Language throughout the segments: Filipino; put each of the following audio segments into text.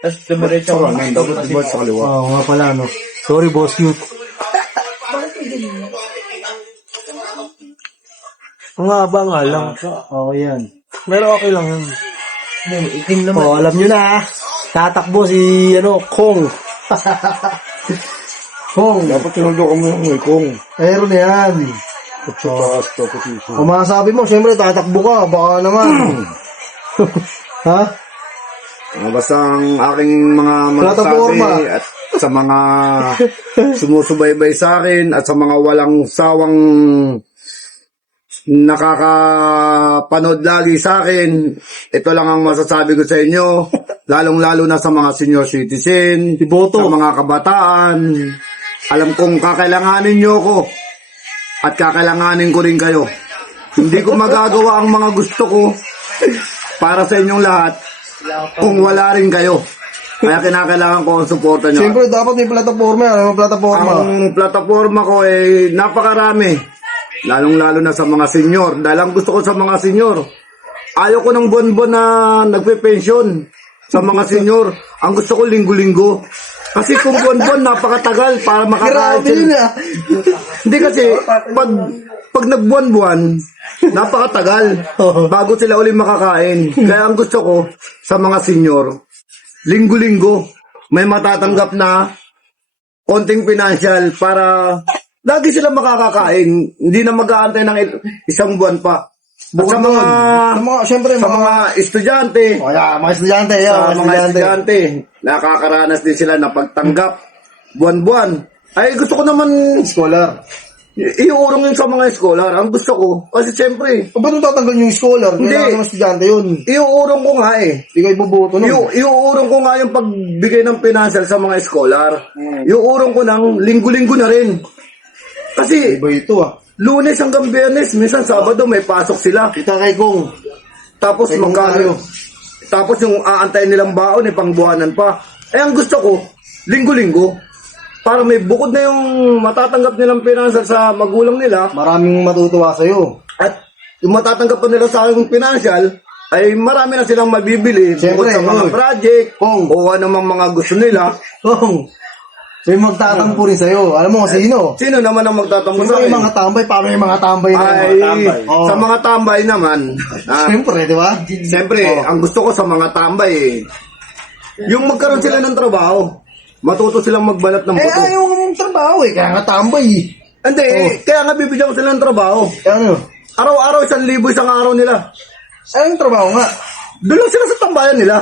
Tapos dumiretso ako. Dapat diba sa kaliwa? Oo nga pala, no. Sorry, boss cute. Ang haba nga lang. Oo, yan. Pero okay lang yun. Itim naman. Oh, alam nyo na, ha. Tatakbo si, Kong. Kong. Dapat tinulog mo yung kung. Meron na yan. Taas to position. Kung masabi mo, siyempre, tatakbo ka. Baka naman. Ha? Basta ang aking mga Plataforma. masasabi at sa mga sumusubaybay sa akin at sa mga walang sawang nakakapanood lagi sa akin, ito lang ang masasabi ko sa inyo, lalong-lalo na sa mga senior citizen, Iboto. sa mga kabataan. Alam kong kakailanganin nyo ko at kakailanganin ko rin kayo. Hindi ko magagawa ang mga gusto ko para sa inyong lahat kung wala rin kayo. Kaya kinakailangan ko ang suporta nyo. Siyempre, dapat may plataforma. Ano yung plataforma? Ang plataforma ko ay napakarami. Lalong-lalo na sa mga senior. Dahil ang gusto ko sa mga senior, ayaw ko ng bonbon na nagpe-pension sa mga senior. Ang gusto ko linggo-linggo. Kasi kung bonbon, napakatagal para makakain. Grabe yun, ah. Hindi kasi, pag nagbuwan-buwan, napakatagal bago sila uli makakain. Kaya ang gusto ko sa mga senior, linggo-linggo, may matatanggap na konting financial para lagi sila makakakain. Hindi na mag-aantay ng isang buwan pa. At sa Siyempre, sa mga estudyante, Oh, yeah, mga estudyante. sa mga estudyante, nakakaranas din sila na pagtanggap buwan-buwan. Ay, gusto ko naman Scholar. iuurong yun sa mga scholar. Ang gusto ko, kasi siyempre, Ba't nung tatanggal yung scholar? Hindi. Kailangan ng estudyante yun. iuurong ko nga eh. Hindi kayo iboboto nun. Iuurong ko nga yung pagbigay ng financial sa mga scholar. Iuurong ko ng linggo-linggo na rin. Kasi, Iba ito, ah. Lunes hanggang Biyernes, minsan Sabado may pasok sila. Kita kay Kong. Tapos Ay, kung magkano? Tapos yung aantayin nilang baon, pangbuwanan pa. Eh, ang gusto ko, linggo-linggo. Para may bukod na yung matatanggap nilang financial sa magulang nila. Maraming matutuwa sa'yo. At yung matatanggap pa nila sa aking financial, ay marami na silang mabibili. Bukod Siyempre, sa mga oy. project, Kung. o anumang mga gusto nila. Kong. So yung magtatampo rin sa'yo. Alam mo kung sino? Sino naman ang magtatampo sa Siyempre yung akin? mga tambay. Paano yung mga tambay na Ay, yung mga tambay? Oh. sa mga tambay naman. Siyempre, di ba? Siyempre, ang gusto ko sa mga tambay, yung magkaroon sila ng trabaho, matuto silang magbalat ng Eh, buto. ayaw mong trabaho eh. Kaya nga tambay eh. Hindi, kaya nga bibigyan ko sila ng trabaho. Eh, ano? Araw-araw, 1,000 isang araw nila. Anong trabaho nga? Doon lang sila sa tambayan nila.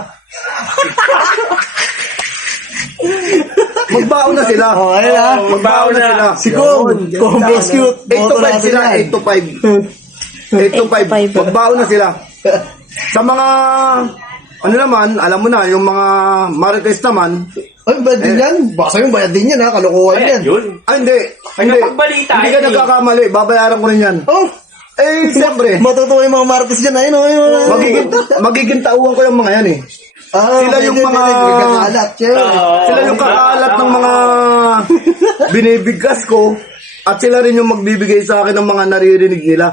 Magbaon na sila. Oh, ayun ah. Magbaon na sila. Si Kong. Kong best cute. 8 to 5 sila, 8 to 5. 8 to 5. Magbaon na sila. Sa mga, ano naman, alam mo na, yung mga marites naman, Ay, bayad din yan. Baka yung bayad din yan ha. Kalokohan yan. Yun. hindi. Hindi. napagbalita, Hindi ka eh. nagkakamali. Babayaran ko rin yan. Oh, Eh, siyempre, matutuwa yung mga martes dyan. Ayun, ayun. magiging tauhan ko yung mga yan eh. Sila yung mga... Gagalat. Sila yung kakalat ng mga binibigkas ko at sila rin yung magbibigay sa akin ng mga naririnig nila.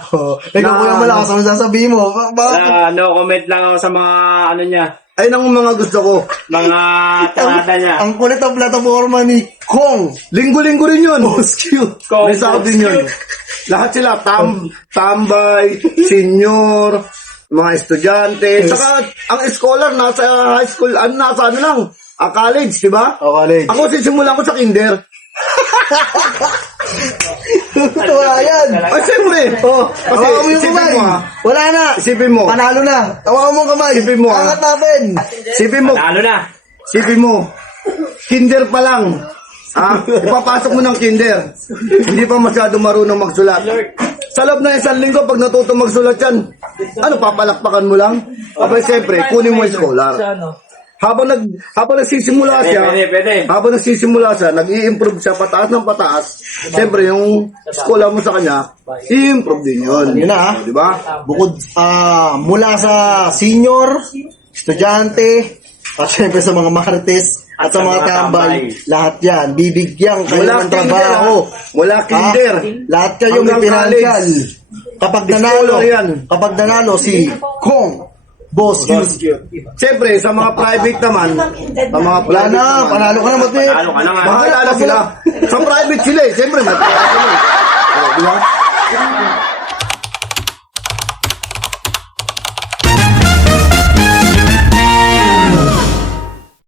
Ikaw kuya malakas. Ano sasabihin mo? Bakit? No comment lang ako sa mga ano niya, Ayun ang mga gusto ko. mga tanada niya. Ang kulit ang plataforma ni Kong. Linggo-linggo rin yun. Boss cute. May sahod din yun. Lahat sila, tambay, senior, mga estudyante. Saka, ang scholar, nasa high school, nasa ano lang, college, di ba? O, college. Ako, sisimulan ko sa kinder. Tuwa yan. Ay, siyempre. Kasi, Tawakan mo yung isipin kamay. mo ha. Wala na. Isipin mo. Panalo na. Tawakan mo yung kamay. Isipin mo, ah. Angat natin. Isipin mo. Lalo na. Isipin mo. Kinder pa lang. Ipapasok mo ng kinder. Hindi pa masyado marunong magsulat. Sa loob na 1 linggo, pag natuto magsulat yan, ano, papalakpakan mo lang? Abay, siyempre, kunin mo yung scholar. Habang nagsisimula siya, Pwede. habang nagsisimula siya, nag-i-improve siya pataas ng pataas. Siyempre, yung scholar mo sa kanya, i-improve din yun. Yun na, ah. Di ba? Bukod mula sa senior, estudyante, at syempre sa mga marites, at sa mga tambay, lahat yan, bibigyan kayo Wala ng trabaho. Wala kinder. Lahat kayo may Hanggang financial. college. Kapag Scholar yan. nanalo si Kong, Boss Boss cute. cute. Siyempre, sa mga private naman, sa mga Wala private na, naman, panalo ka na mati. Panalo ka na nga. bahala na sila. Sa private sila eh. Siyempre, may pera sila eh. Oh, di ba?